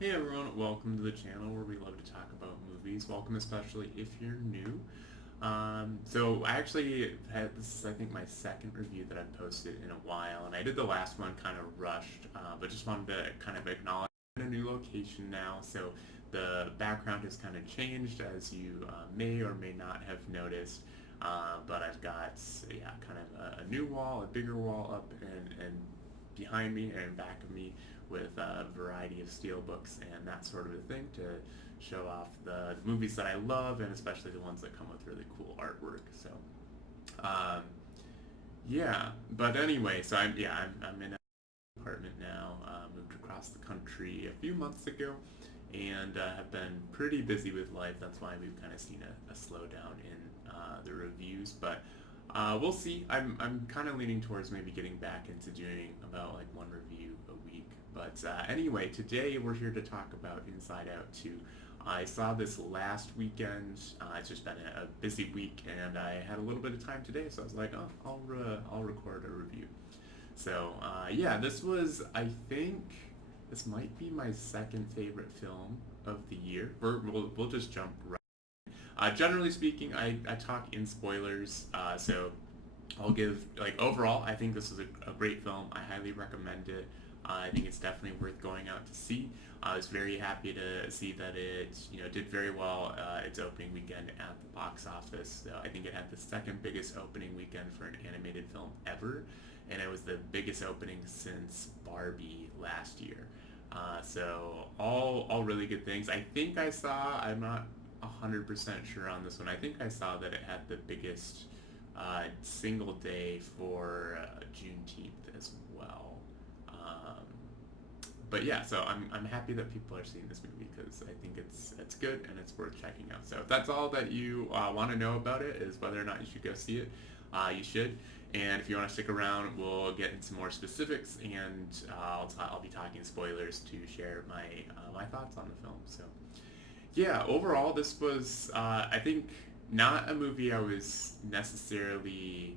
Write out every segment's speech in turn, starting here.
Hey everyone, welcome to the channel where we love to talk about movies. Welcome especially if you're new. So I actually had, this is I think my second review that I've posted in a while, and I did the last one kind of rushed, but just wanted to kind of acknowledge I'm in a new location now, so the background has kind of changed as you may or may not have noticed. But I've got, yeah, kind of a new wall, a bigger wall up and behind me and back of me with a variety of steel books and that sort of a thing to show off the movies that I love and especially the ones that come with really cool artwork. So, um, yeah. But anyway, so I'm in an apartment now. Moved across the country a few months ago, and have been pretty busy with life. That's why we've kind of seen a slowdown in the reviews, but. We'll see. I'm kind of leaning towards maybe getting back into doing about like one review a week. But anyway, today we're here to talk about Inside Out 2. I saw this last weekend. It's just been a busy week, and I had a little bit of time today, so I was like, oh, I'll record a review. So yeah, this was I think this might be my second favorite film of the year. We'll just jump right. Generally speaking, I talk in spoilers, so I'll give like overall. I think this is a great film. I highly recommend it. I think it's definitely worth going out to see. I was very happy to see that it did very well its opening weekend at the box office. So I think it had the second biggest opening weekend for an animated film ever, and it was the biggest opening since Barbie last year. So all really good things. I think I saw. I'm not 100% sure on this one. I think I saw that it had the biggest single day for Juneteenth as well. Um, but yeah, so I'm happy that people are seeing this movie because I think it's good and it's worth checking out. So if that's all that you want to know about it is whether or not you should go see it, you should. And if you want to stick around, we'll get into more specifics, and I'll be talking spoilers to share my thoughts on the film. So yeah, overall, this was, I think, not a movie I was necessarily.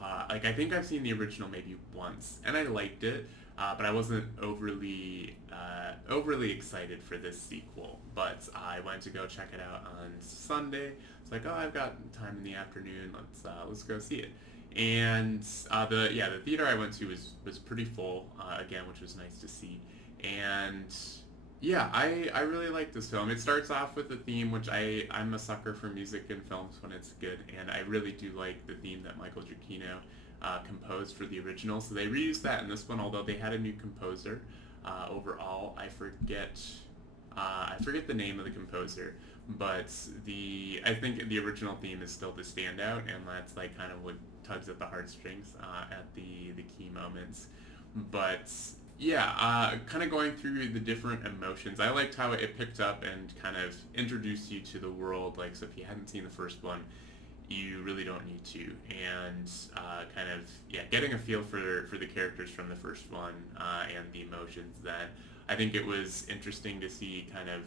Like, I think I've seen the original maybe once, and I liked it, but I wasn't overly excited for this sequel. But I went to go check it out on Sunday. It's like, oh, I've got time in the afternoon. Let's go see it. And the theater I went to was pretty full again, which was nice to see. And yeah, I really like this film. It starts off with a theme, which I'm a sucker for music in films when it's good, and I really do like the theme that Michael Giacchino composed for the original. So they reused that in this one, although they had a new composer. Overall, I forget the name of the composer, but I think the original theme is still the standout, and that's like kind of what tugs at the heartstrings at the key moments. But yeah, kind of going through the different emotions. I liked how it picked up and kind of introduced you to the world. Like, so if you hadn't seen the first one, you really don't need to. And kind of, yeah, getting a feel for the characters from the first one and the emotions then. I think it was interesting to see kind of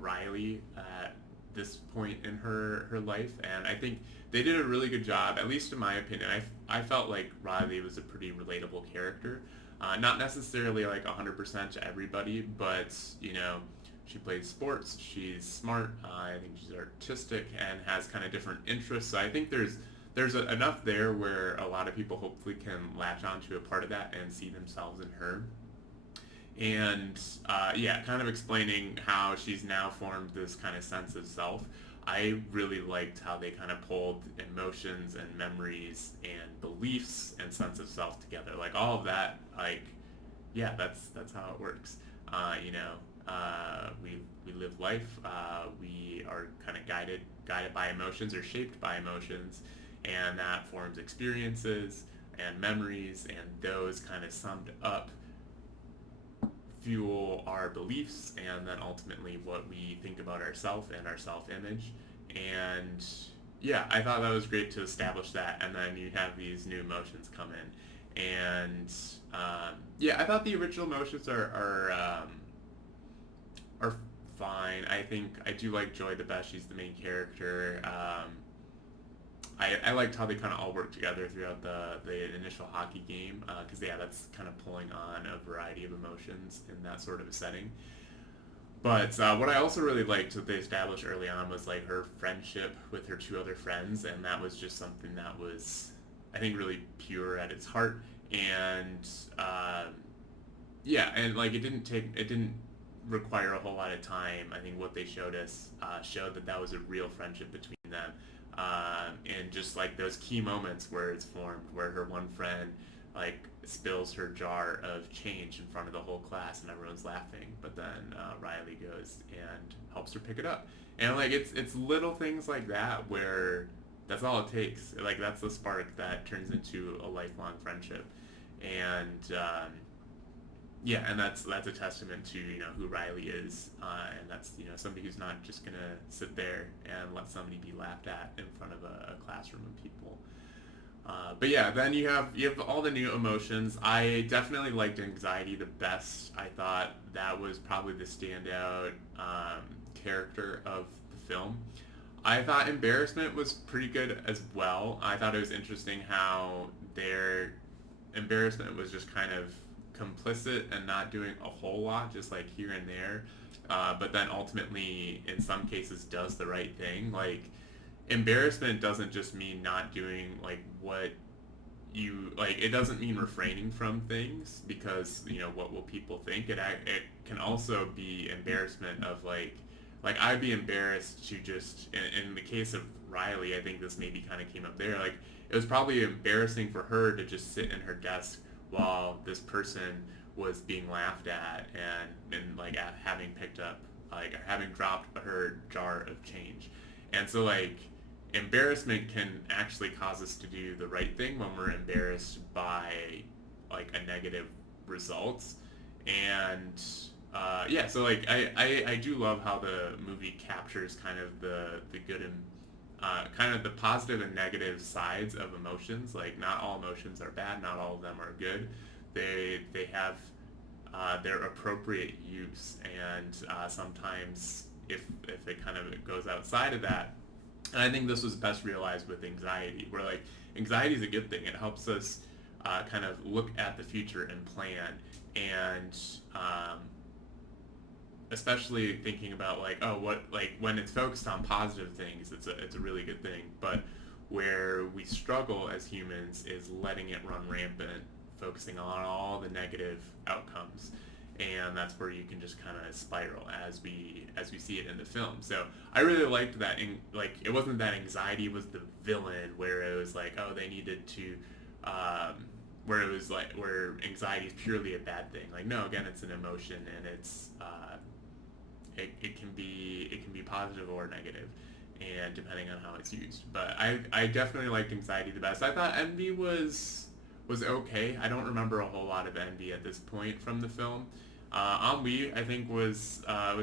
Riley at this point in her life. And I think they did a really good job, at least in my opinion. I felt like Riley was a pretty relatable character. Not necessarily like 100% to everybody, but she plays sports. She's smart. I think she's artistic and has kind of different interests. So I think there's enough there where a lot of people hopefully can latch onto a part of that and see themselves in her. And yeah, kind of explaining how she's now formed this kind of sense of self. I really liked how they kind of pulled emotions and memories and beliefs and sense of self together. Like all of that, like yeah, that's how it works. We live life. We are kind of guided by emotions or shaped by emotions, and that forms experiences and memories, and those kind of summed up fuel our beliefs and then ultimately what we think about ourselves and our self-image. And yeah, I thought that was great to establish that, and then you have these new emotions come in. And yeah, I thought the original emotions are fine. I think I do like Joy the best. She's the main character. I liked how they kind of all worked together throughout the initial hockey game, because yeah, that's kind of pulling on a variety of emotions in that sort of a setting. But what I also really liked that they established early on was like her friendship with her two other friends, and that was just something that was, I think, really pure at its heart. And yeah, and like it didn't require a whole lot of time. I think what they showed us showed that that was a real friendship between them, and just like those key moments where it's formed, where her one friend like spills her jar of change in front of the whole class and everyone's laughing, but then Riley goes and helps her pick it up, and like it's little things like that where that's all it takes. Like that's the spark that turns into a lifelong friendship, and yeah, and that's a testament to who Riley is, and that's somebody who's not just gonna sit there and let somebody be laughed at in front of a classroom of people. But yeah, then you have all the new emotions. I definitely liked anxiety the best. I thought that was probably the standout character of the film. I thought embarrassment was pretty good as well. I thought it was interesting how their embarrassment was just kind of complicit and not doing a whole lot, just like here and there. But then ultimately, in some cases, does the right thing. Like embarrassment doesn't just mean not doing like what you like. It doesn't mean refraining from things because what will people think. It can also be embarrassment of like I'd be embarrassed to just in the case of Riley, I think this maybe kind of came up there. Like it was probably embarrassing for her to just sit in her desk while this person was being laughed at and like having picked up like having dropped her jar of change. And so like embarrassment can actually cause us to do the right thing when we're embarrassed by like a negative results. And yeah, so like I do love how the movie captures kind of the good and kind of the positive and negative sides of emotions. Like not all emotions are bad, not all of them are good. They have their appropriate use, and sometimes if it kind of goes outside of that, and I think this was best realized with anxiety, where like anxiety is a good thing. It helps us kind of look at the future and plan, and especially thinking about like what like when it's focused on positive things, it's a really good thing. But where we struggle as humans is letting it run rampant, focusing on all the negative outcomes, and that's where you can just kind of spiral as we see it in the film. So I really liked that. Like it wasn't that anxiety was the villain, where it was like they needed to. Where it was like where anxiety is purely a bad thing. Like no, again, it's an emotion, and it's it can be positive or negative, and depending on how it's used. But I definitely liked anxiety the best. I thought envy was okay. I don't remember a whole lot of envy at this point from the film. Ennui I think was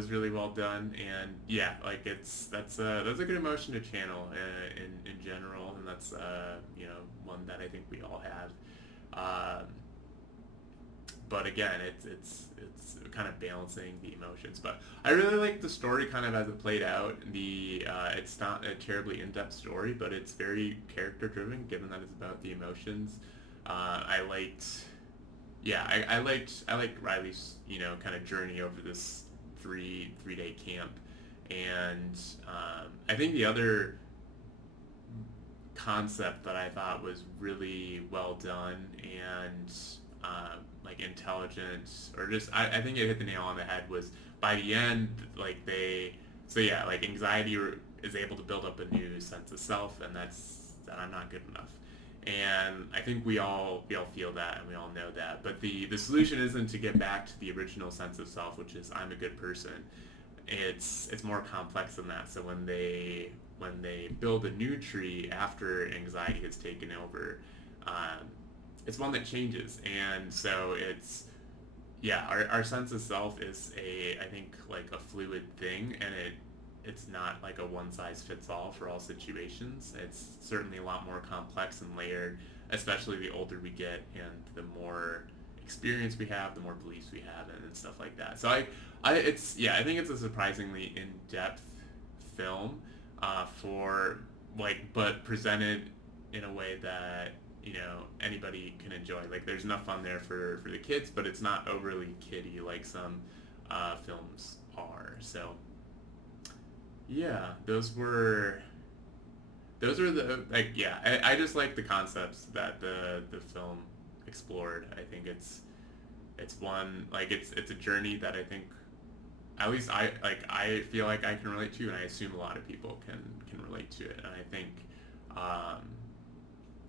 really well done, and yeah, like that's a good emotion to channel in general, and that's one that I think we all have. Um, but again, it's kind of balancing the emotions. But I really like the story kind of as it played out. It's not a terribly in-depth story, but it's very character driven, given that it's about the emotions. I liked, yeah, I liked Riley's kind of journey over this three day camp, and I think the other concept that I thought was really well done and like intelligent, or just I think it hit the nail on the head, was by the end like so yeah, like anxiety is able to build up a new sense of self, and that I'm not good enough. And I think we all feel that, and we all know that. But the solution isn't to get back to the original sense of self, which is I'm a good person. It's more complex than that. So when they build a new tree after anxiety has taken over, it's one that changes. And so it's yeah, our sense of self is I think like a fluid thing, and it's not like a one size fits all for all situations. It's certainly a lot more complex and layered, especially the older we get and the more experience we have, the more beliefs we have, and stuff like that. So I think it's a surprisingly in depth film for like, but presented in a way that anybody can enjoy. Like, there's enough fun there for the kids, but it's not overly kiddie like some films are. So yeah, those were the, like, yeah, I just like the concepts that the film explored. I think it's one, like, it's a journey that I think, at least I feel like I can relate to, and I assume a lot of people can relate to it. And um,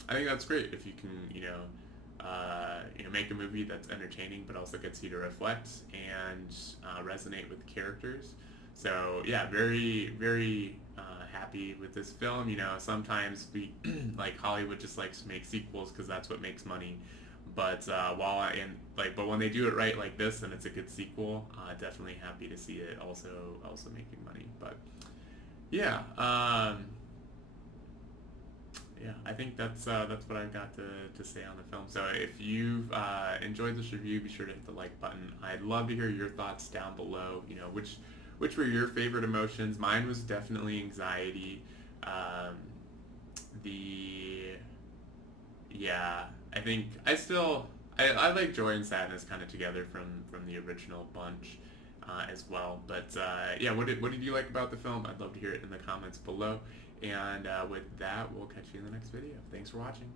I think that's great if you can make a movie that's entertaining but also gets you to reflect and resonate with the characters. So yeah, very very happy with this film. Sometimes we like Hollywood just likes to make sequels because that's what makes money. But but when they do it right like this and it's a good sequel, definitely happy to see it also making money. But yeah, yeah, I think that's what I've got to say on the film. So if you've enjoyed this review, be sure to hit the like button. I'd love to hear your thoughts down below. Which were your favorite emotions? Mine was definitely anxiety. Um, the Yeah, I think I like joy and sadness kind of together from the original bunch as well. But yeah, what did you like about the film? I'd love to hear it in the comments below. And with that, we'll catch you in the next video. Thanks for watching.